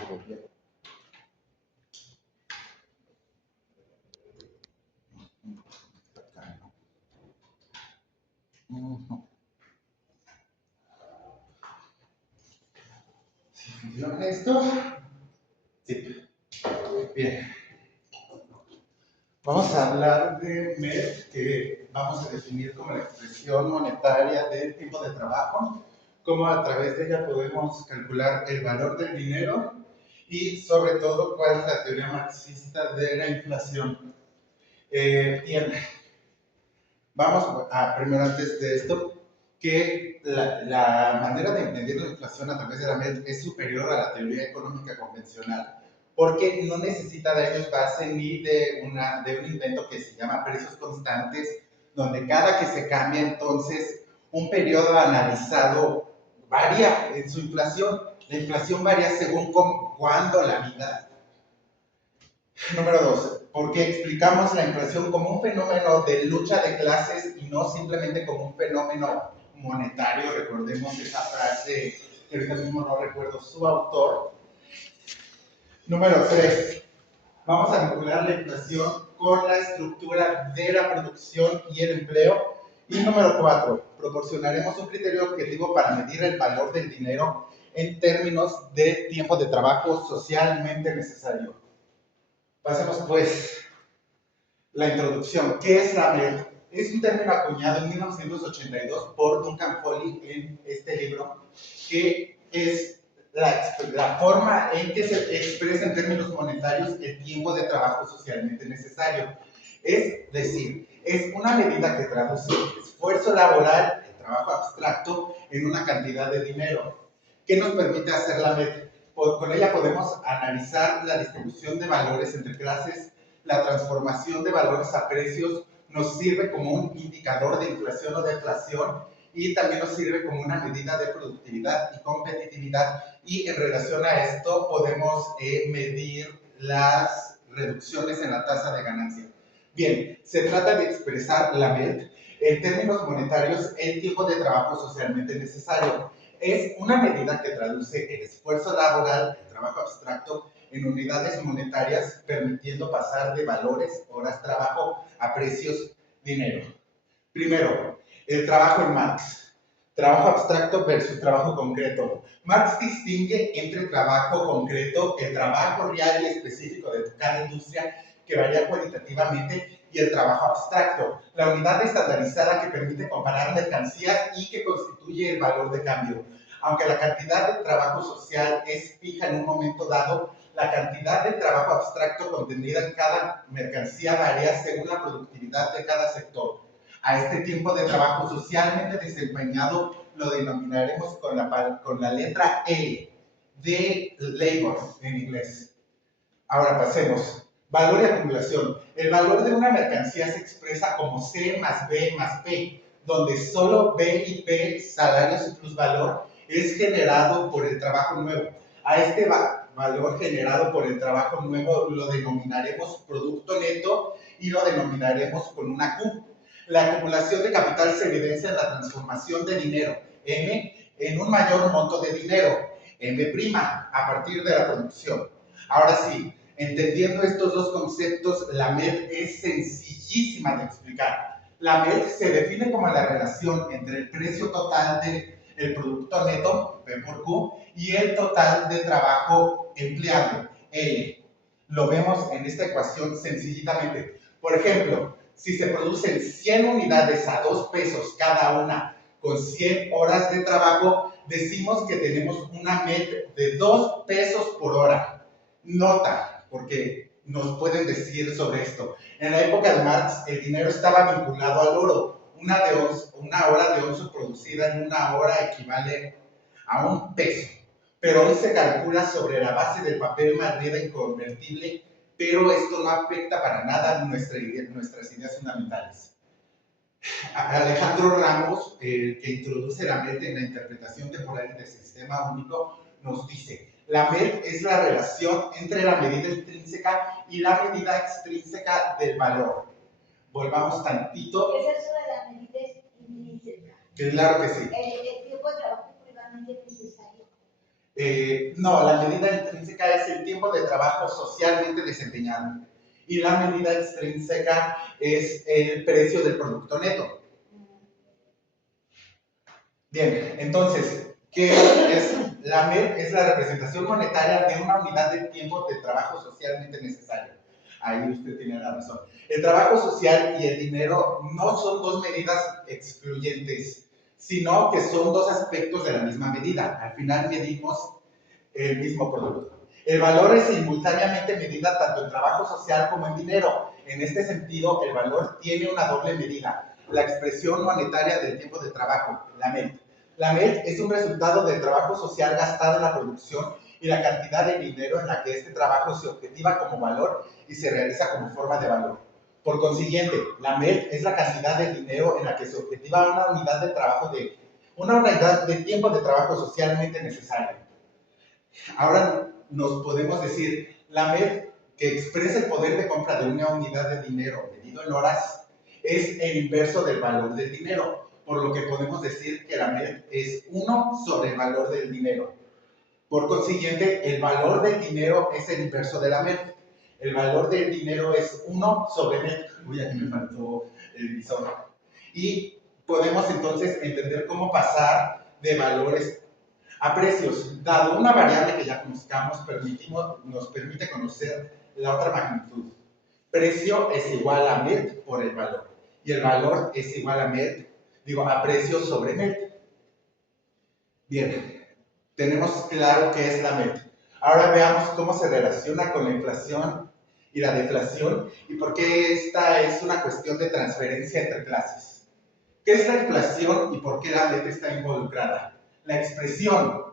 ¿Sí funciona esto? Sí. Bien. Vamos a hablar de MED, que vamos a definir como la expresión monetaria del tiempo de trabajo, cómo a través de ella podemos calcular el valor del dinero y sobre todo cuál es la teoría marxista de la inflación. Bien, vamos a primero antes de esto, que la manera de medir la inflación a través de la MED es superior a la teoría económica convencional, porque no necesita de ellos base ni de un invento que se llama precios constantes, donde cada que se cambia entonces un periodo analizado varía en su inflación. La inflación varía según cuándo la vida. Número 2, porque explicamos la inflación como un fenómeno de lucha de clases y no simplemente como un fenómeno monetario. Recordemos esa frase que ahorita mismo no recuerdo su autor. Número 3, vamos a vincular la inflación con la estructura de la producción y el empleo. Y número 4, proporcionaremos un criterio objetivo para medir el valor del dinero en términos de tiempo de trabajo socialmente necesario. Pasemos pues la introducción. ¿Qué es la MED? Es un término acuñado en 1982 por Duncan Foley en este libro, que es la forma en que se expresa en términos monetarios el tiempo de trabajo socialmente necesario. Es decir, es una medida que traduce el esfuerzo laboral, el trabajo abstracto, en una cantidad de dinero. ¿Qué nos permite hacer la MED? Con ella podemos analizar la distribución de valores entre clases. La transformación de valores a precios nos sirve como un indicador de inflación o deflación y también nos sirve como una medida de productividad y competitividad. Y en relación a esto podemos medir las reducciones en la tasa de ganancia. Bien, se trata de expresar la MED en términos monetarios, el tiempo de trabajo socialmente necesario. Es una medida que traduce el esfuerzo laboral, el trabajo abstracto, en unidades monetarias, permitiendo pasar de valores, horas trabajo, a precios, dinero. Primero, el trabajo en Marx. Trabajo abstracto versus trabajo concreto. Marx distingue entre trabajo concreto, el trabajo real y específico de cada industria, que varía cualitativamente, y el trabajo abstracto, la unidad estandarizada que permite comparar mercancías y que constituye el valor de cambio. Aunque la cantidad de trabajo social es fija en un momento dado, la cantidad de trabajo abstracto contenida en cada mercancía varía según la productividad de cada sector. A este tiempo de trabajo socialmente desempeñado lo denominaremos con la letra L, de labor en inglés. Ahora pasemos. Valor y acumulación. El valor de una mercancía se expresa como C más B más P, donde solo B y P, salarios y plusvalor, es generado por el trabajo nuevo. A este valor generado por el trabajo nuevo lo denominaremos producto neto y lo denominaremos con una Q. La acumulación de capital se evidencia en la transformación de dinero, M, en un mayor monto de dinero, M', a partir de la producción. Ahora sí, entendiendo estos dos conceptos, la MED es sencillísima de explicar. La MED se define como la relación entre el precio total del producto neto, P por Q, y el total de trabajo empleado, L. Lo vemos en esta ecuación sencillitamente. Por ejemplo, si se producen 100 unidades a 2 pesos cada una con 100 horas de trabajo, decimos que tenemos una MED de 2 pesos por hora. Nota, porque nos pueden decir sobre esto. En la época de Marx, el dinero estaba vinculado al oro. Una hora de onzo producida en una hora equivale a 1 peso. Pero hoy se calcula sobre la base del papel moneda inconvertible, pero esto no afecta para nada nuestras ideas fundamentales. Alejandro Ramos, que introduce la MED en la interpretación temporal del sistema único, nos dice: la MED es la relación entre la medida intrínseca y la medida extrínseca del valor. Volvamos tantito. ¿Qué es eso de la medida intrínseca? Claro que sí. El tiempo de trabajo privadamente necesario. No, la medida intrínseca es el tiempo de trabajo socialmente desempeñado. Y la medida extrínseca es el precio del producto neto. Bien, entonces, ¿qué es la MER? Es la representación monetaria de una unidad de tiempo de trabajo socialmente necesario. Ahí usted tiene la razón. El trabajo social y el dinero no son dos medidas excluyentes, sino que son dos aspectos de la misma medida. Al final medimos el mismo producto. El valor es simultáneamente medida tanto en trabajo social como en dinero. En este sentido, el valor tiene una doble medida, la expresión monetaria del tiempo de trabajo, la MET. La MET es un resultado del trabajo social gastado en la producción y la cantidad de dinero en la que este trabajo se objetiva como valor y se realiza como forma de valor. Por consiguiente, la MET es la cantidad de dinero en la que se objetiva una unidad de trabajo una unidad de tiempo de trabajo socialmente necesaria. Ahora nos podemos decir, la MED que expresa el poder de compra de una unidad de dinero medido en horas es el inverso del valor del dinero, por lo que podemos decir que la MED es 1 sobre el valor del dinero. Por consiguiente, el valor del dinero es el inverso de la MED. El valor del dinero es 1 sobre MED. Uy, aquí me faltó el visor. Y podemos entonces entender cómo pasar de valores a precios. Dado una variable que ya conozcamos, nos permite conocer la otra magnitud. Precio es igual a MED por el valor. Y el valor es igual a MED, a precio sobre MED. Bien, tenemos claro qué es la MED. Ahora veamos cómo se relaciona con la inflación y la deflación y por qué esta es una cuestión de transferencia entre clases. ¿Qué es la inflación y por qué la MED está involucrada? La expresión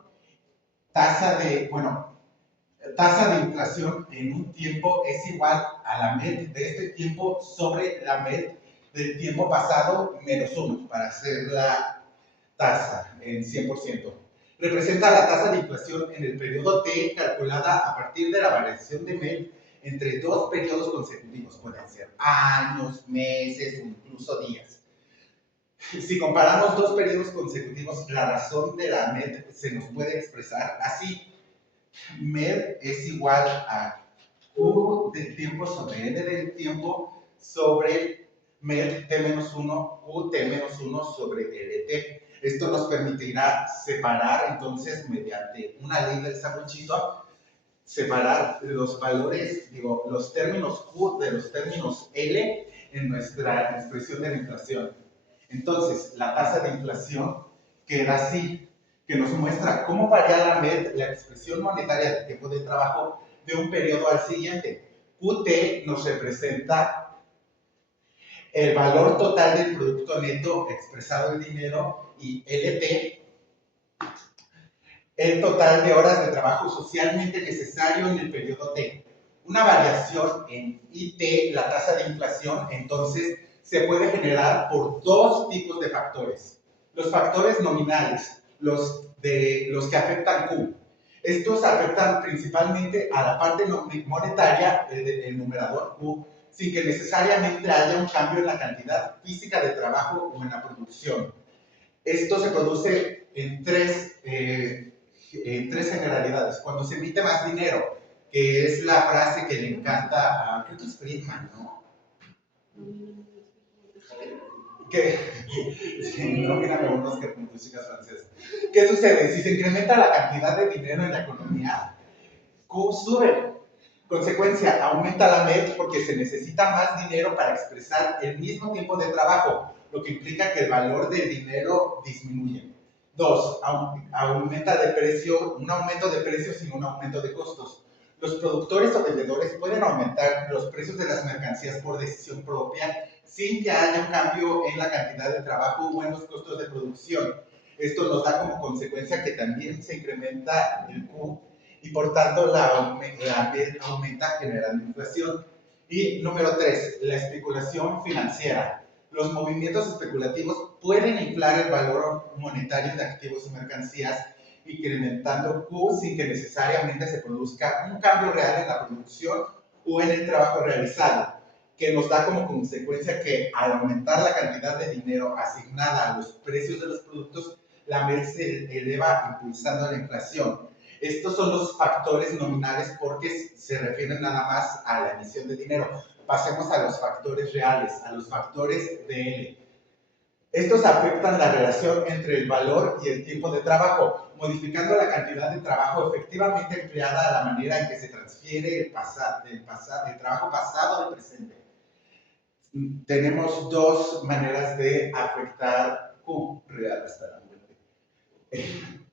tasa de inflación en un tiempo es igual a la MED de este tiempo sobre la MED del tiempo pasado menos 1, para hacer la tasa en 100%. Representa la tasa de inflación en el periodo T calculada a partir de la variación de MED entre dos periodos consecutivos, pueden ser años, meses o incluso días. Si comparamos dos periodos consecutivos, la razón de la MED se nos puede expresar así. MED es igual a Q del tiempo sobre N del tiempo sobre MED T-1, QT-1 sobre LT. Esto nos permitirá separar, entonces, mediante una ley del sanguchito, separar los valores, los términos Q de los términos L en nuestra expresión de la inflación. Entonces, la tasa de inflación queda así, que nos muestra cómo varía la MED, la expresión monetaria del tiempo de trabajo, de un periodo al siguiente. QT nos representa el valor total del producto neto expresado en dinero y LT, el total de horas de trabajo socialmente necesario en el periodo T. Una variación en IT, la tasa de inflación, entonces se puede generar por dos tipos de factores. Los factores nominales, los que afectan Q. Estos afectan principalmente a la parte monetaria, el numerador Q, sin que necesariamente haya un cambio en la cantidad física de trabajo o en la producción. Esto se produce en tres generalidades. Cuando se emite más dinero, que es la frase que le encanta a, creo que es Friedman, ¿no? No, mírame unos que con tus chicas francesas. ¿Qué sucede? Si se incrementa la cantidad de dinero en la economía, Q sube. Consecuencia, aumenta la MED porque se necesita más dinero para expresar el mismo tiempo de trabajo, lo que implica que el valor del dinero disminuye. Dos, aumenta de precio, un aumento de precios sin un aumento de costos. Los productores o vendedores pueden aumentar los precios de las mercancías por decisión propia sin que haya un cambio en la cantidad de trabajo o en los costos de producción. Esto nos da como consecuencia que también se incrementa el Q y por tanto la MED aumenta generando inflación. Y número 3, la especulación financiera. Los movimientos especulativos pueden inflar el valor monetario de activos y mercancías, incrementando Q sin que necesariamente se produzca un cambio real en la producción o en el trabajo realizado, que nos da como consecuencia que al aumentar la cantidad de dinero asignada a los precios de los productos, la MED se eleva impulsando la inflación. Estos son los factores nominales porque se refieren nada más a la emisión de dinero. Pasemos a los factores reales, a los factores de L. Estos afectan la relación entre el valor y el tiempo de trabajo, modificando la cantidad de trabajo efectivamente empleada a la manera en que se transfiere el trabajo pasado al presente. Tenemos dos maneras de afectar Q real hasta la muerte.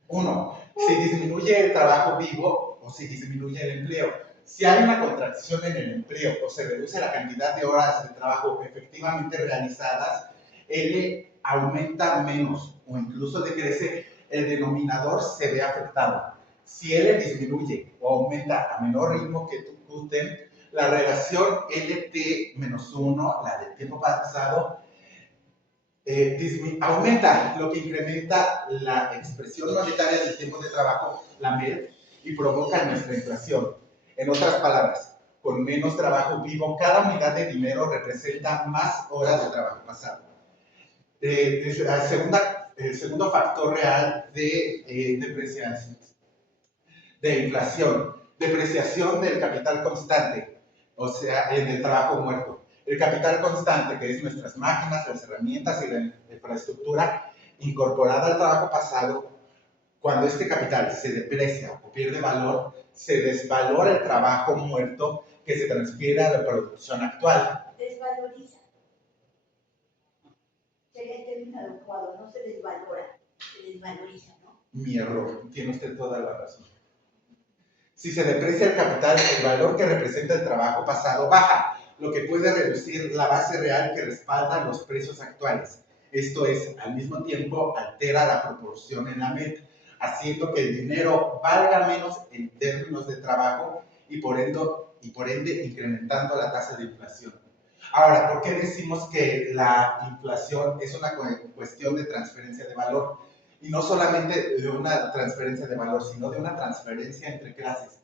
Uno, si disminuye el trabajo vivo o si disminuye el empleo. Si hay una contracción en el empleo o se reduce la cantidad de horas de trabajo efectivamente realizadas, L aumenta menos o incluso decrece, el denominador se ve afectado. Si L disminuye o aumenta a menor ritmo que Qt, la relación LT-1, la del tiempo pasado, aumenta, lo que incrementa la expresión monetaria del tiempo de trabajo, la MED, y provoca nuestra inflación. En otras palabras, con menos trabajo vivo, cada unidad de dinero representa más horas de trabajo pasado. El segundo factor real de depreciación, de inflación, depreciación del capital constante, o sea, en el trabajo muerto. El capital constante, que es nuestras máquinas, las herramientas y la infraestructura incorporada al trabajo pasado, cuando este capital se deprecia o pierde valor, se desvalora el trabajo muerto que se transfiere a la producción actual. Desvaloriza. Sería el término adecuado, no se desvalora, se desvaloriza, ¿no? Mi error, tiene usted toda la razón. Si se deprecia el capital, el valor que representa el trabajo pasado baja, lo que puede reducir la base real que respalda los precios actuales. Esto es, al mismo tiempo, altera la proporción en la MED, haciendo que el dinero valga menos en términos de trabajo y por ende incrementando la tasa de inflación. Ahora, ¿por qué decimos que la inflación es una cuestión de transferencia de valor? Y no solamente de una transferencia de valor, sino de una transferencia entre clases.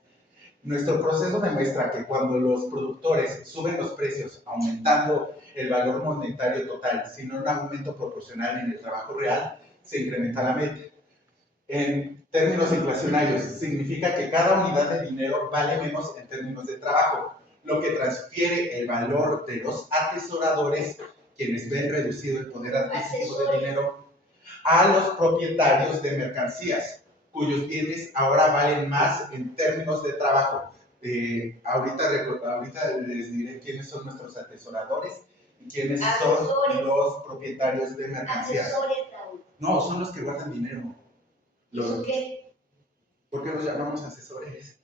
Nuestro proceso demuestra que cuando los productores suben los precios, aumentando el valor monetario total, sin un aumento proporcional en el trabajo real, se incrementa la meta. En términos inflacionarios, significa que cada unidad de dinero vale menos en términos de trabajo, lo que transfiere el valor de los atesoradores, quienes ven reducido el poder adquisitivo de dinero, a los propietarios de mercancías, cuyos bienes ahora valen más en términos de trabajo. Ahorita les diré quiénes son nuestros atesoradores y quiénes son los propietarios de mercancías. Asesores, Raúl. No, son los que guardan dinero. ¿Por qué? ¿Por qué los llamamos asesores?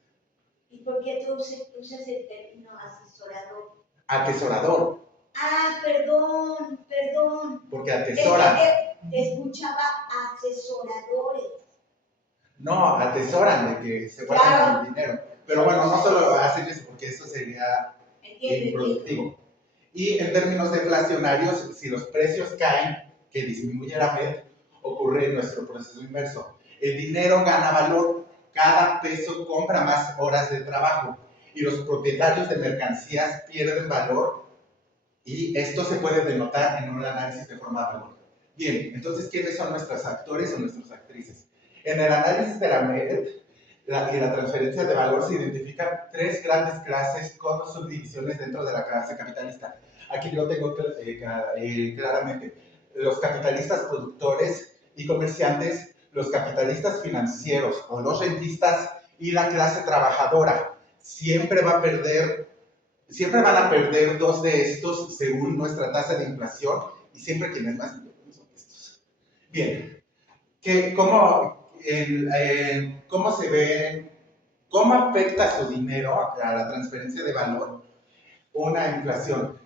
¿Y por qué tú usas el término asesorador? Atesorador. Ah, perdón. Porque atesoran. Te escuchaba asesoradores. No, atesoran de que se guardan el dinero. Pero bueno, no solo hacen eso, porque eso sería improductivo. Y en términos deflacionarios, si los precios caen, que disminuye la MED, ocurre nuestro proceso inverso. El dinero gana valor, cada peso compra más horas de trabajo y los propietarios de mercancías pierden valor y esto se puede denotar en un análisis de forma de valor. Bien, entonces, ¿quiénes son nuestros actores o nuestras actrices? En el análisis de la MED y la transferencia de valor se identifican tres grandes clases con subdivisiones dentro de la clase capitalista. Aquí lo tengo claramente. Los capitalistas productores y comerciantes, los capitalistas financieros o los rentistas y la clase trabajadora. Siempre van a perder dos de estos según nuestra tasa de inflación y siempre quienes más son estos. Bien, ¿cómo se ve, cómo afecta su dinero a la transferencia de valor una inflación?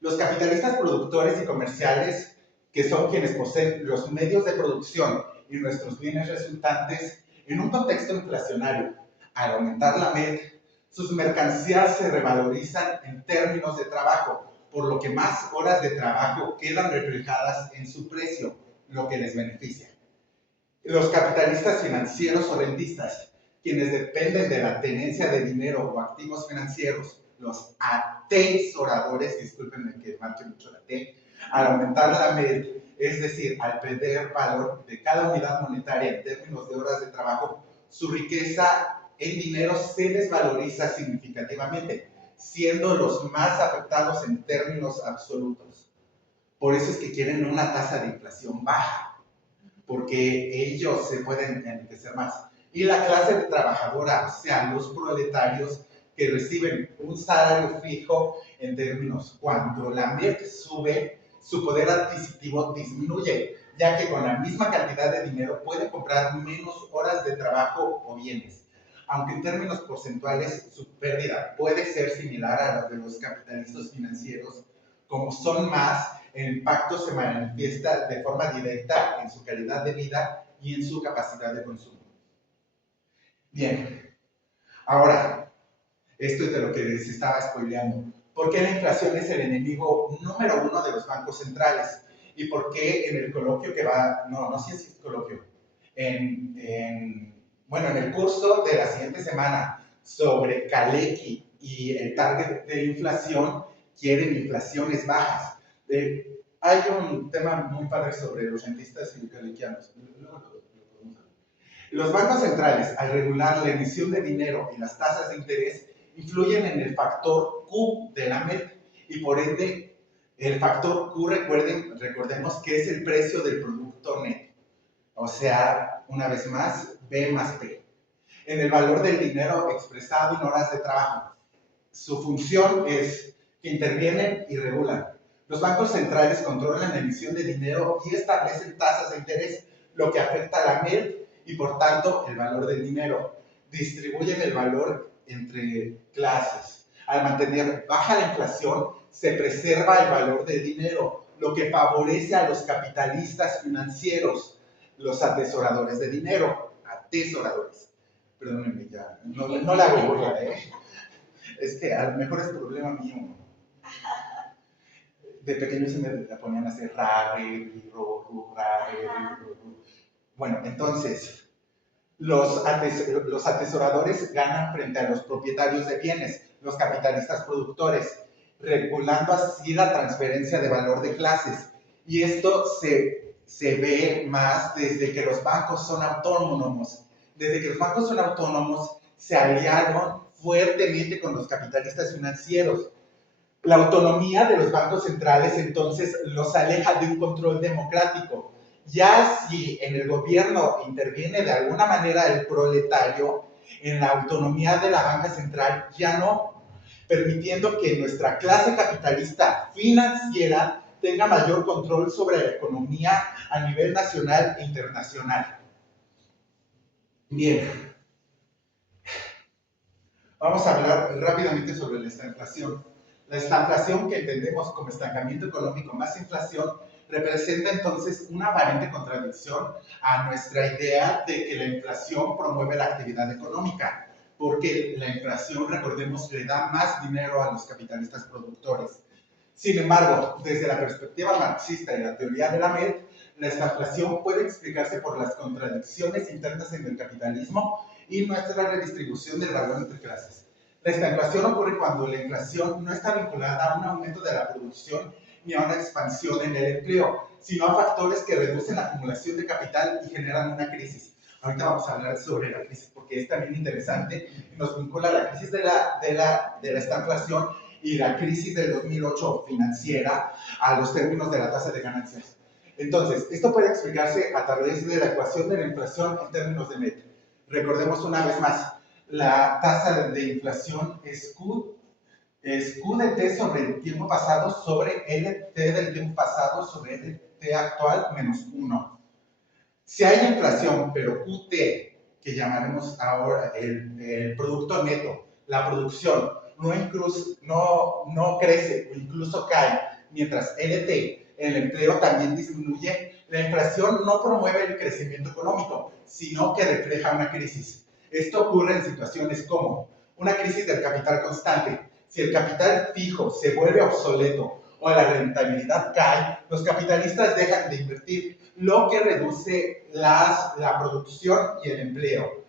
Los capitalistas productores y comerciales, que son quienes poseen los medios de producción y nuestros bienes resultantes, en un contexto inflacionario, al aumentar la MED, sus mercancías se revalorizan en términos de trabajo, por lo que más horas de trabajo quedan reflejadas en su precio, lo que les beneficia. Los capitalistas financieros o rentistas, quienes dependen de la tenencia de dinero o activos financieros, los atesoradores, discúlpenme que marque mucho la T, al aumentar la MED, es decir, al perder valor de cada unidad monetaria en términos de horas de trabajo, su riqueza en dinero se desvaloriza significativamente, siendo los más afectados en términos absolutos. Por eso es que quieren una tasa de inflación baja, porque ellos se pueden enriquecer más. Y la clase trabajadora, o sea, los proletarios que reciben un salario fijo en términos, cuando la MEP sube, su poder adquisitivo disminuye, ya que con la misma cantidad de dinero puede comprar menos horas de trabajo o bienes. Aunque en términos porcentuales su pérdida puede ser similar a la de los capitalistas financieros, como son más, el impacto se manifiesta de forma directa en su calidad de vida y en su capacidad de consumo. Bien, ahora, esto es de lo que les estaba spoileando. ¿Por qué la inflación es el enemigo número uno de los bancos centrales? ¿Y por qué en el coloquio que va, no sé si es coloquio, bueno, en el curso de la siguiente semana sobre Kalecki y el target de inflación, quieren inflaciones bajas? Hay un tema muy padre sobre los rentistas y kalekianos. Los bancos centrales, al regular la emisión de dinero y las tasas de interés, influyen en el factor Q de la MEP y por ende el factor Q, recordemos que es el precio del producto neto, o sea, una vez más, B más P, en el valor del dinero expresado en horas de trabajo. Su función es que intervienen y regulan. Los bancos centrales controlan la emisión de dinero y establecen tasas de interés, lo que afecta a la MEP y por tanto el valor del dinero. Distribuyen el valor entre clases. Al mantener baja la inflación, se preserva el valor del dinero, lo que favorece a los capitalistas financieros, los atesoradores de dinero, atesoradores. Perdónenme ya, no la hago burla, es que a lo mejor es problema mío. De pequeño se me ponían a hacer rare, Bueno, entonces, los atesoradores ganan frente a los propietarios de bienes, los capitalistas productores, regulando así la transferencia de valor de clases. Y esto se ve más desde que los bancos son autónomos. Desde que los bancos son autónomos, se aliaron fuertemente con los capitalistas financieros. La autonomía de los bancos centrales entonces los aleja de un control democrático. Ya si en el gobierno interviene de alguna manera el proletario, en la autonomía de la banca central ya no, permitiendo que nuestra clase capitalista financiera tenga mayor control sobre la economía a nivel nacional e internacional. Bien, vamos a hablar rápidamente sobre la estanflación. La estanflación, que entendemos como estancamiento económico más inflación, representa entonces una aparente contradicción a nuestra idea de que la inflación promueve la actividad económica, porque la inflación, recordemos, le da más dinero a los capitalistas productores. Sin embargo, desde la perspectiva marxista y la teoría de la MED, la estanflación puede explicarse por las contradicciones internas en el capitalismo y nuestra redistribución del valor entre clases. La estanflación ocurre cuando la inflación no está vinculada a un aumento de la producción ni a una expansión en el empleo, sino a factores que reducen la acumulación de capital y generan una crisis. Ahorita vamos a hablar sobre la crisis porque es también interesante y nos vincula a la crisis de la estanflación y la crisis del 2008 financiera a los términos de la tasa de ganancias. Entonces, esto puede explicarse a través de la ecuación de la inflación en términos de MEP. Recordemos una vez más, la tasa de inflación es Q de T sobre el tiempo pasado sobre LT del tiempo pasado sobre LT actual menos 1. Si hay inflación, pero QT, que llamaremos ahora el producto neto, la producción, no crece o incluso cae, mientras LT, el empleo, también disminuye, la inflación no promueve el crecimiento económico, sino que refleja una crisis. Esto ocurre en situaciones como una crisis del capital constante. Si el capital fijo se vuelve obsoleto o la rentabilidad cae, los capitalistas dejan de invertir, lo que reduce la producción y el empleo.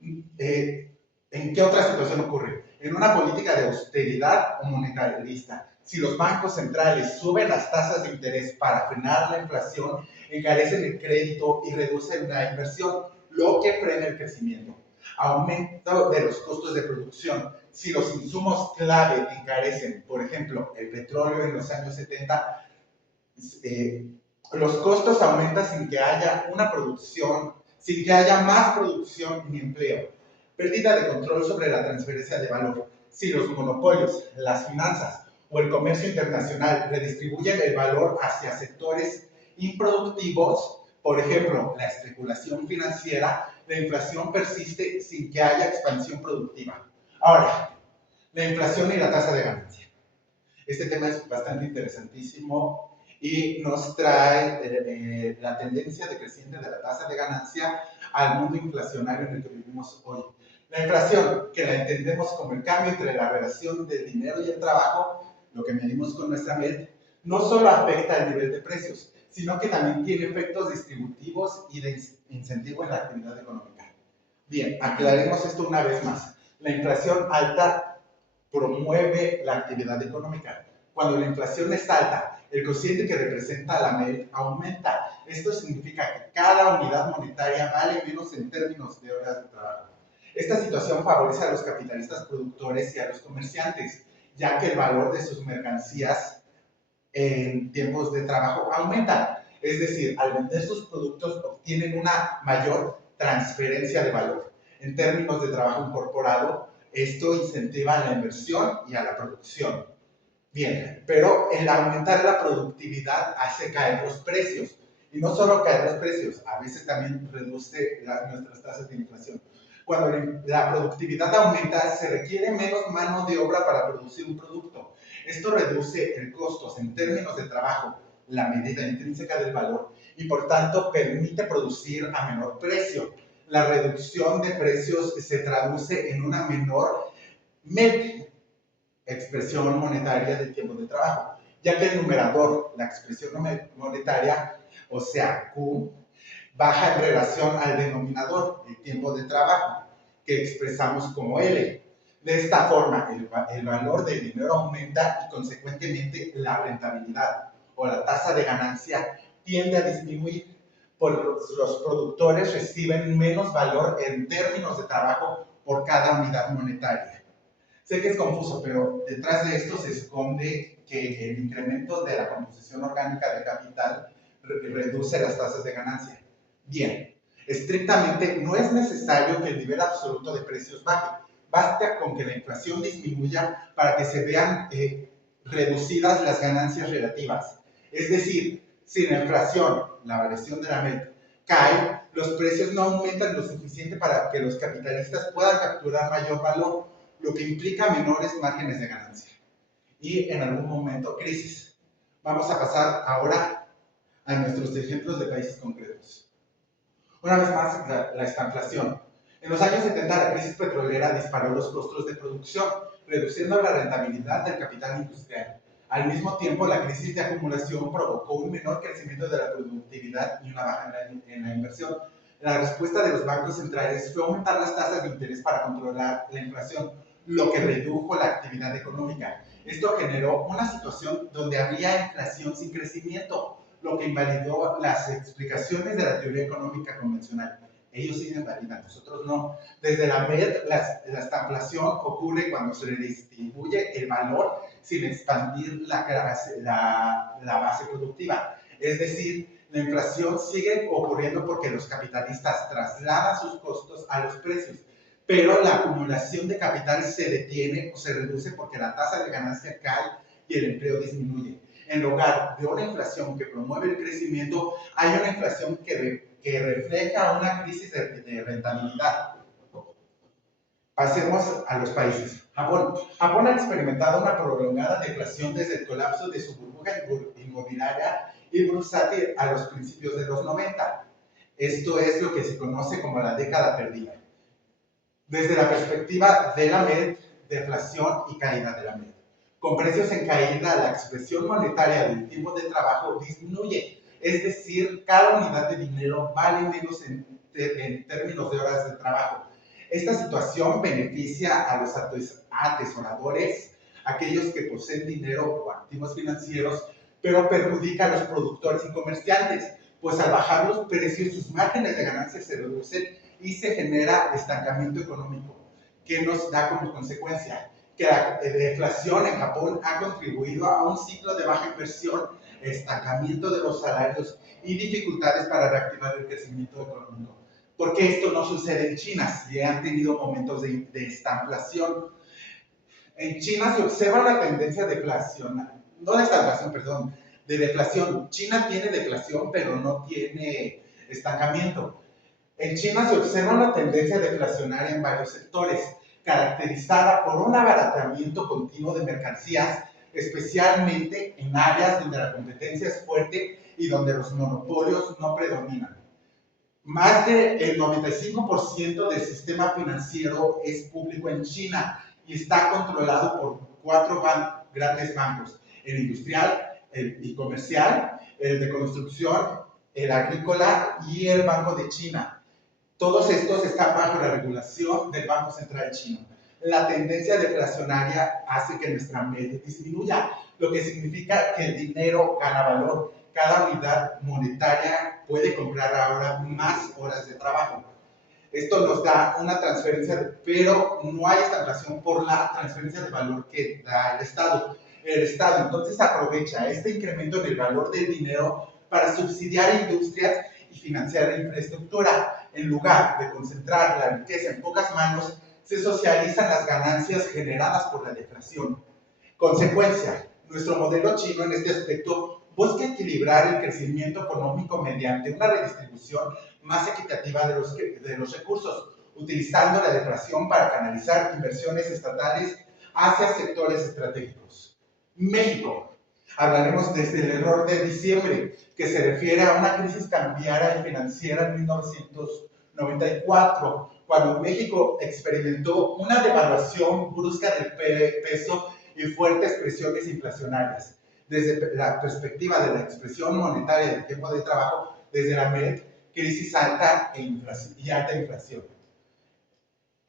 ¿En qué otra situación ocurre? En una política de austeridad o monetarista. Si los bancos centrales suben las tasas de interés para frenar la inflación, encarecen el crédito y reducen la inversión, lo que frena el crecimiento. Aumento de los costos de producción. Si los insumos clave encarecen, por ejemplo, el petróleo en los años 70, los costos aumentan sin que haya una producción, sin que haya más producción ni empleo. Pérdida de control sobre la transferencia de valor. Si los monopolios, las finanzas o el comercio internacional redistribuyen el valor hacia sectores improductivos, por ejemplo, la especulación financiera, la inflación persiste sin que haya expansión productiva. Ahora, la inflación y la tasa de ganancia. Este tema es bastante interesantísimo y nos trae la tendencia decreciente de la tasa de ganancia al mundo inflacionario en el que vivimos hoy. La inflación, que la entendemos como el cambio entre la relación del dinero y el trabajo, lo que medimos con nuestra MED, no solo afecta el nivel de precios, sino que también tiene efectos distributivos y de incentivo en la actividad económica. Bien, aclaremos esto una vez más. La inflación alta promueve la actividad económica. Cuando la inflación es alta, el cociente que representa la MED aumenta. Esto significa que cada unidad monetaria vale menos en términos de horas de trabajo. Esta situación favorece a los capitalistas productores y a los comerciantes, ya que el valor de sus mercancías en tiempos de trabajo aumenta. Es decir, al vender sus productos obtienen una mayor transferencia de valor. En términos de trabajo incorporado, esto incentiva a la inversión y a la producción. Bien, pero el aumentar la productividad hace caer los precios. Y no solo caer los precios, a veces también reduce nuestras tasas de inflación. Cuando la productividad aumenta, se requiere menos mano de obra para producir un producto. Esto reduce el costo en términos de trabajo, la medida intrínseca del valor, y por tanto permite producir a menor precio. La reducción de precios se traduce en una menor expresión monetaria del tiempo de trabajo, ya que el numerador, la expresión monetaria, o sea, Q, baja en relación al denominador, el tiempo de trabajo, que expresamos como L. De esta forma, el valor del dinero aumenta y consecuentemente la rentabilidad o la tasa de ganancia tiende a disminuir, pues los productores reciben menos valor en términos de trabajo por cada unidad monetaria. Sé que es confuso, pero detrás de esto se esconde que el incremento de la composición orgánica del capital reduce las tasas de ganancia. Bien, estrictamente no es necesario que el nivel absoluto de precios baje. Basta con que la inflación disminuya para que se vean reducidas las ganancias relativas. Es decir, si la inflación, la variación de la MED, cae, los precios no aumentan lo suficiente para que los capitalistas puedan capturar mayor valor, lo que implica menores márgenes de ganancia y en algún momento crisis. Vamos a pasar ahora a nuestros ejemplos de países concretos. Una vez más, la estanflación. En los años 70, la crisis petrolera disparó los costos de producción, reduciendo la rentabilidad del capital industrial. Al mismo tiempo, la crisis de acumulación provocó un menor crecimiento de la productividad y una baja en la inversión. La respuesta de los bancos centrales fue aumentar las tasas de interés para controlar la inflación, lo que redujo la actividad económica. Esto generó una situación donde había inflación sin crecimiento, lo que invalidó las explicaciones de la teoría económica convencional. Ellos sí invalidan, nosotros no. Desde la MED, la estanflación ocurre cuando se redistribuye el valor sin expandir la base productiva. Es decir, la inflación sigue ocurriendo porque los capitalistas trasladan sus costos a los precios, pero la acumulación de capital se detiene o se reduce porque la tasa de ganancia cae y el empleo disminuye. En lugar de una inflación que promueve el crecimiento, hay una inflación que refleja una crisis de rentabilidad. Pasemos a los países. Japón. Japón ha experimentado una prolongada deflación desde el colapso de su burbuja inmobiliaria y bursátil a los principios de los 90. Esto es lo que se conoce como la década perdida. Desde la perspectiva de la MED, deflación y caída de la MED. Con precios en caída, la expresión monetaria del tiempo de trabajo disminuye, es decir, cada unidad de dinero vale menos en términos de horas de trabajo. Esta situación beneficia a los atesoradores, aquellos que poseen dinero o activos financieros, pero perjudica a los productores y comerciantes, pues al bajar los precios sus márgenes de ganancia se reducen y se genera estancamiento económico, que nos da como consecuencia que la deflación en Japón ha contribuido a un ciclo de baja inversión, estancamiento de los salarios y dificultades para reactivar el crecimiento económico. ¿Por qué esto no sucede en China? Si han tenido momentos de estanflación. En China se observa una tendencia de deflación, no de estanflación, perdón, de deflación. China tiene deflación, pero no tiene estancamiento. En China se observa una tendencia deflacionaria en varios sectores, caracterizada por un abaratamiento continuo de mercancías, especialmente en áreas donde la competencia es fuerte y donde los monopolios no predominan. Más del 95% del sistema financiero es público en China y está controlado por 4 grandes bancos: el industrial, el comercial, el de construcción, el agrícola y el Banco de China. Todos estos están bajo la regulación del Banco Central Chino. La tendencia deflacionaria hace que nuestra media disminuya, lo que significa que el dinero gana valor. Cada unidad monetaria puede comprar ahora más horas de trabajo. Esto nos da una transferencia, pero no hay estanflación por la transferencia de valor que da el Estado. El Estado entonces aprovecha este incremento en el valor del dinero para subsidiar industrias y financiar la infraestructura. En lugar de concentrar la riqueza en pocas manos, se socializan las ganancias generadas por la deflación. Consecuencia: nuestro modelo chino en este aspecto busca equilibrar el crecimiento económico mediante una redistribución más equitativa de los recursos, utilizando la deflación para canalizar inversiones estatales hacia sectores estratégicos. México. Hablaremos desde el error de diciembre, que se refiere a una crisis cambiaria y financiera en 1994, cuando México experimentó una devaluación brusca del peso y fuertes presiones inflacionarias. Desde la perspectiva de la expresión monetaria del tiempo de trabajo, desde la MED, crisis alta y alta inflación.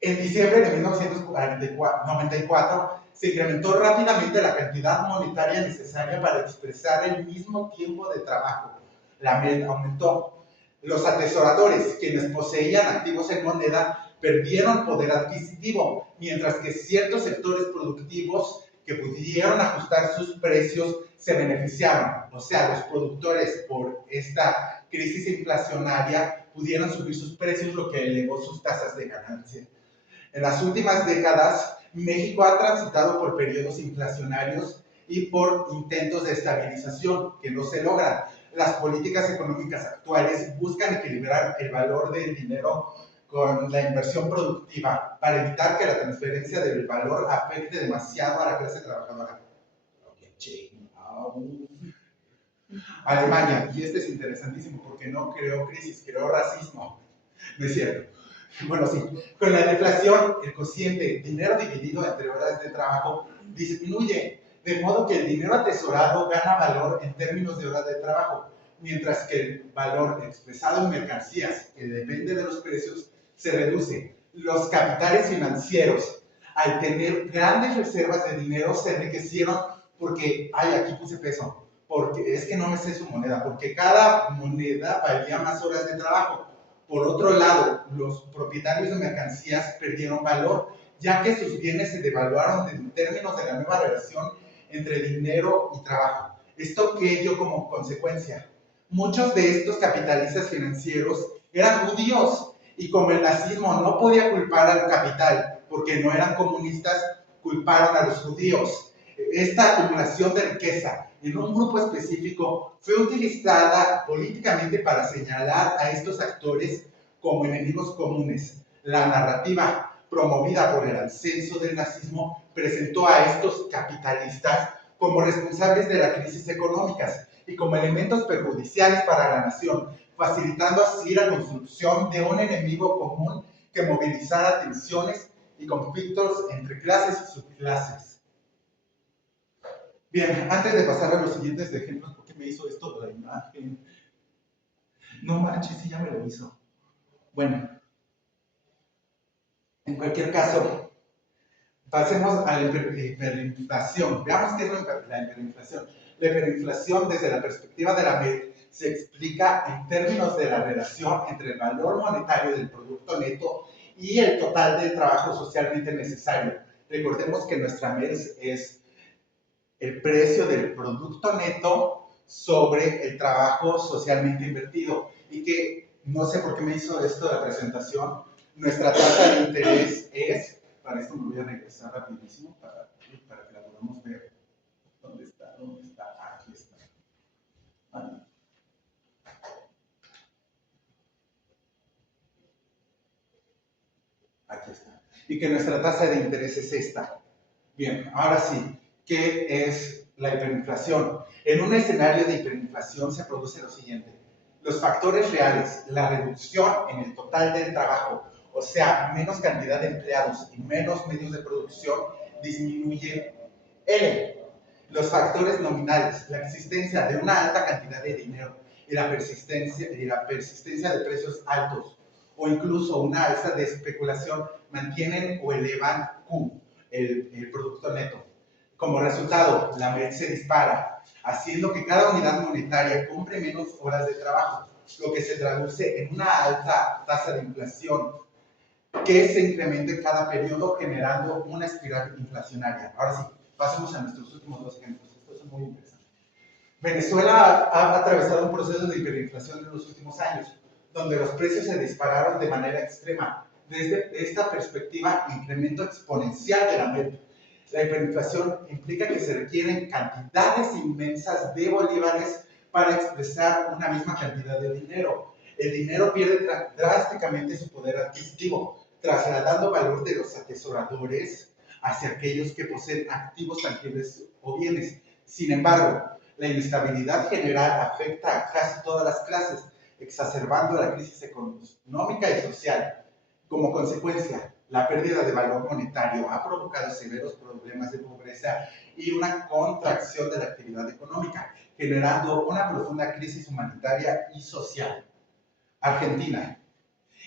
En diciembre de 1994 se incrementó rápidamente la cantidad monetaria necesaria para expresar el mismo tiempo de trabajo. La MED aumentó. Los atesoradores, quienes poseían activos en moneda, perdieron poder adquisitivo, mientras que ciertos sectores productivos que pudieron ajustar sus precios se beneficiaron. O sea, los productores, por esta crisis inflacionaria, pudieron subir sus precios, lo que elevó sus tasas de ganancia. En las últimas décadas, México ha transitado por periodos inflacionarios y por intentos de estabilización que no se logran. Las políticas económicas actuales buscan equilibrar el valor del dinero con la inversión productiva para evitar que la transferencia del valor afecte demasiado a la clase trabajadora. Alemania, y este es interesantísimo porque no creó crisis, creó racismo. ¿No es cierto? Bueno, sí. Con la deflación, el cociente dinero dividido entre horas de trabajo disminuye, de modo que el dinero atesorado gana valor en términos de horas de trabajo, mientras que el valor expresado en mercancías, que depende de los precios, se reduce. Los capitales financieros, al tener grandes reservas de dinero, se enriquecieron porque, aquí puse peso, porque es que no me sé su moneda, porque cada moneda valía más horas de trabajo. Por otro lado, los propietarios de mercancías perdieron valor, ya que sus bienes se devaluaron en términos de la nueva relación entre dinero y trabajo. ¿Esto qué dio como consecuencia? Muchos de estos capitalistas financieros eran judíos, y como el nazismo no podía culpar al capital porque no eran comunistas, culparon a los judíos. Esta acumulación de riqueza en un grupo específico fue utilizada políticamente para señalar a estos actores como enemigos comunes. La narrativa promovida por el ascenso del nazismo presentó a estos capitalistas como responsables de la crisis económicas y como elementos perjudiciales para la nación, facilitando así la construcción de un enemigo común que movilizara tensiones y conflictos entre clases y subclases. Bien, antes de pasar a los siguientes ejemplos, ¿por qué me hizo esto de la imagen? No manches, sí, ya me lo hizo. Bueno, en cualquier caso, pasemos a la hiperinflación. Veamos qué es la hiperinflación. La hiperinflación, desde la perspectiva de la MED, se explica en términos de la relación entre el valor monetario del producto neto y el total del trabajo socialmente necesario. Recordemos que nuestra MERS es el precio del producto neto sobre el trabajo socialmente invertido, y que no sé por qué me hizo esto de la presentación. Nuestra tasa de interés es, para esto me voy a regresar rapidísimo para que la podamos ver. ¿Dónde está? ¿Dónde está? Aquí está. Aquí está. Y que nuestra tasa de interés es esta. Bien, ahora sí, ¿qué es la hiperinflación? En un escenario de hiperinflación se produce lo siguiente. Los factores reales, la reducción en el total del trabajo, o sea, menos cantidad de empleados y menos medios de producción, disminuyen L. Los factores nominales, la existencia de una alta cantidad de dinero y la persistencia de precios altos, o incluso una alza de especulación, mantienen o elevan Q, el producto neto. Como resultado, la MED se dispara, haciendo que cada unidad monetaria compre menos horas de trabajo, lo que se traduce en una alta tasa de inflación que se incrementa en cada periodo, generando una espiral inflacionaria. Ahora sí, pasemos a nuestros últimos dos ejemplos. Esto es muy interesante. Venezuela ha atravesado un proceso de hiperinflación en los últimos años, donde los precios se dispararon de manera extrema. Desde esta perspectiva, incremento exponencial de la MEP. La hiperinflación implica que se requieren cantidades inmensas de bolívares para expresar una misma cantidad de dinero. El dinero pierde drásticamente su poder adquisitivo, trasladando valor de los atesoradores hacia aquellos que poseen activos tangibles o bienes. Sin embargo, la inestabilidad general afecta a casi todas las clases, exacerbando la crisis económica y social. Como consecuencia, la pérdida de valor monetario ha provocado severos problemas de pobreza y una contracción de la actividad económica, generando una profunda crisis humanitaria y social. Argentina.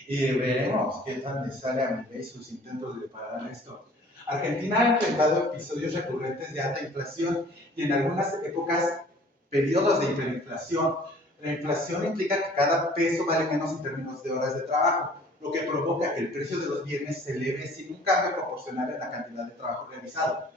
Y veremos qué tal le sale a Milei sus intentos de parar esto. Argentina ha enfrentado episodios recurrentes de alta inflación y en algunas épocas periodos de hiperinflación. La inflación implica que cada peso vale menos en términos de horas de trabajo, lo que provoca que el precio de los bienes se eleve sin un cambio proporcional en la cantidad de trabajo realizado.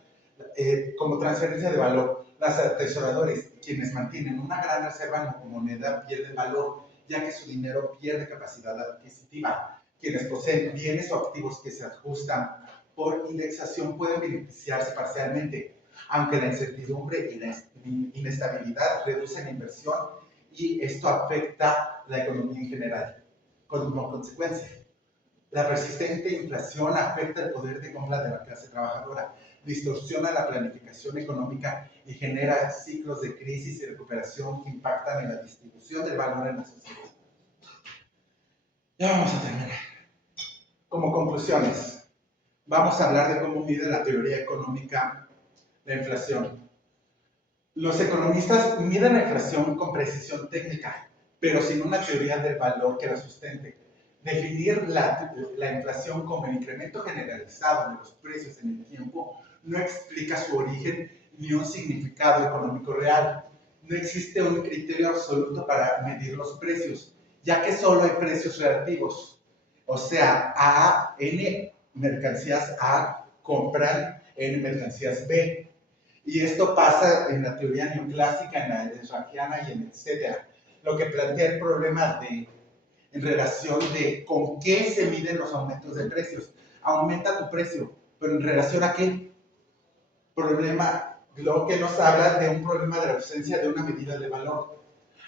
Como transferencia de valor, los atesoradores, quienes mantienen una gran reserva en moneda, pierden valor, ya que su dinero pierde capacidad adquisitiva. Quienes poseen bienes o activos que se ajustan por indexación pueden beneficiarse parcialmente, aunque la incertidumbre y la inestabilidad reducen la inversión y esto afecta la economía en general. Como consecuencia, la persistente inflación afecta el poder de compra de la clase trabajadora, distorsiona la planificación económica y genera ciclos de crisis y recuperación que impactan en la distribución del valor en la sociedad. Ya vamos a terminar. Como conclusiones, vamos a hablar de cómo mide la teoría económica la inflación. Los economistas miden la inflación con precisión técnica, pero sin una teoría del valor que la sustente. Definir la inflación como el incremento generalizado de los precios en el tiempo no explica su origen ni un significado económico real. No existe un criterio absoluto para medir los precios, ya que solo hay precios relativos. O sea, N mercancías A compran N mercancías B. Y esto pasa en la teoría neoclásica, en la Esraquiana y en etcétera. Lo que plantea el problema en relación de con qué se miden los aumentos de precios. Aumenta tu precio, pero ¿en relación a qué? Lo que nos habla de un problema de la ausencia de una medida de valor.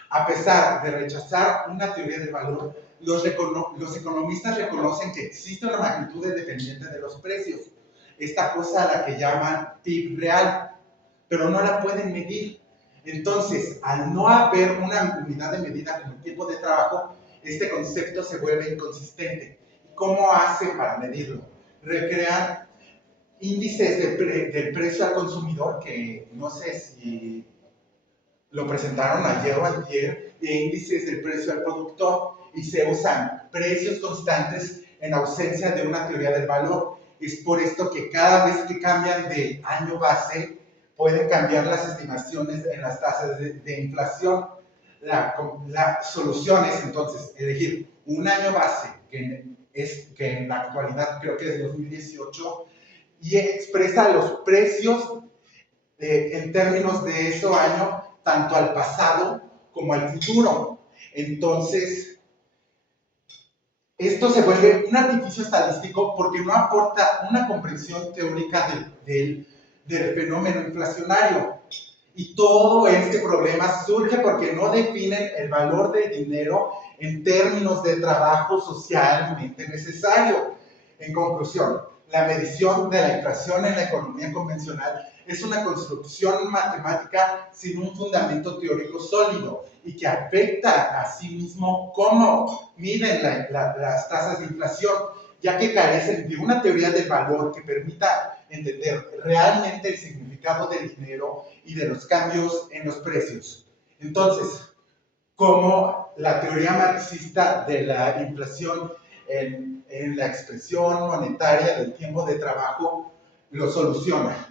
A pesar de rechazar una teoría del valor, los economistas reconocen que existe una magnitud independiente de los precios. Esta cosa a la que llaman PIB real, pero no la pueden medir. Entonces, al no haber una unidad de medida como el tiempo de trabajo, este concepto se vuelve inconsistente. ¿Cómo hacen para medirlo? Recrean índices del precio al consumidor, que no sé si lo presentaron ayer o antier, e índices del precio al productor, y se usan precios constantes en ausencia de una teoría del valor. Es por esto que cada vez que cambian de año base, pueden cambiar las estimaciones en las tasas de inflación. la solución es entonces elegir un año base, que en la actualidad creo que es 2018, y expresa los precios en términos de ese año, tanto al pasado como al futuro. Entonces, esto se vuelve un artificio estadístico porque no aporta una comprensión teórica del fenómeno inflacionario. Y todo este problema surge porque no definen el valor del dinero en términos de trabajo socialmente necesario. En conclusión, la medición de la inflación en la economía convencional es una construcción matemática sin un fundamento teórico sólido y que afecta a sí mismo cómo miden las tasas de inflación, ya que carecen de una teoría del valor que permita entender realmente el significado del dinero y de los cambios en los precios. Entonces, ¿cómo la teoría marxista de la inflación en la expresión monetaria del tiempo de trabajo lo soluciona?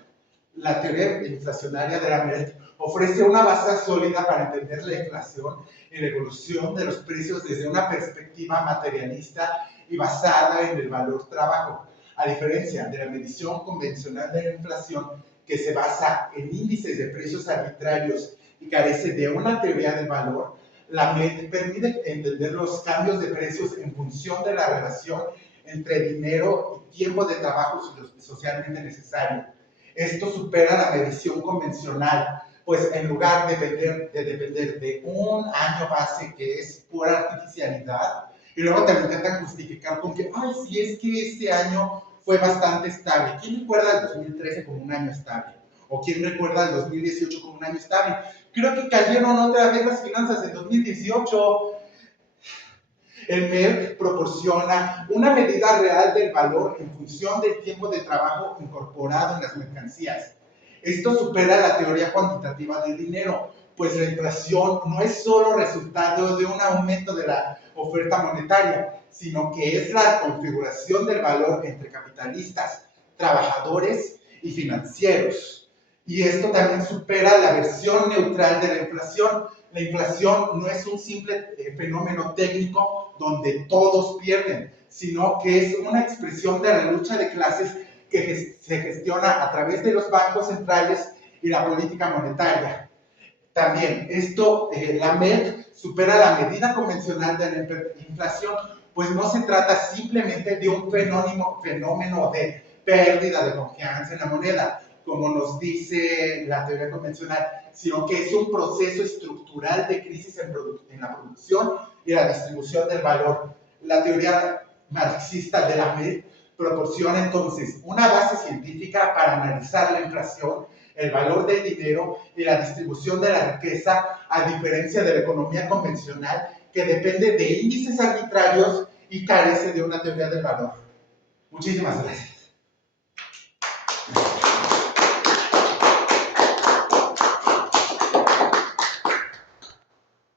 La teoría inflacionaria de la MED ofrece una base sólida para entender la inflación y la evolución de los precios desde una perspectiva materialista y basada en el valor trabajo, a diferencia de la medición convencional de la inflación que se basa en índices de precios arbitrarios y carece de una teoría del valor. La MED permite entender los cambios de precios en función de la relación entre dinero y tiempo de trabajo socialmente necesario. Esto supera la medición convencional, pues en lugar de depender de un año base que es pura artificialidad, y luego te lo intentan justificar con que, ay, si es que este año fue bastante estable. ¿Quién recuerda el 2013 como un año estable? ¿O quién recuerda el 2018 como un año estable? Creo que cayeron otra vez las finanzas en 2018. El MEP proporciona una medida real del valor en función del tiempo de trabajo incorporado en las mercancías. Esto supera la teoría cuantitativa del dinero, pues la inflación no es solo resultado de un aumento de la oferta monetaria, sino que es la configuración del valor entre capitalistas, trabajadores y financieros. Y esto también supera la versión neutral de la inflación. La inflación no es un simple fenómeno técnico donde todos pierden, sino que es una expresión de la lucha de clases que se gestiona a través de los bancos centrales y la política monetaria. También, la MED supera la medida convencional de la inflación, pues no se trata simplemente de un fenómeno de pérdida de confianza en la moneda, como nos dice la teoría convencional, sino que es un proceso estructural de crisis en la producción y la distribución del valor. La teoría marxista de la MED proporciona entonces una base científica para analizar la inflación, el valor del dinero y la distribución de la riqueza, a diferencia de la economía convencional, que depende de índices arbitrarios y carece de una teoría del valor. Muchísimas gracias.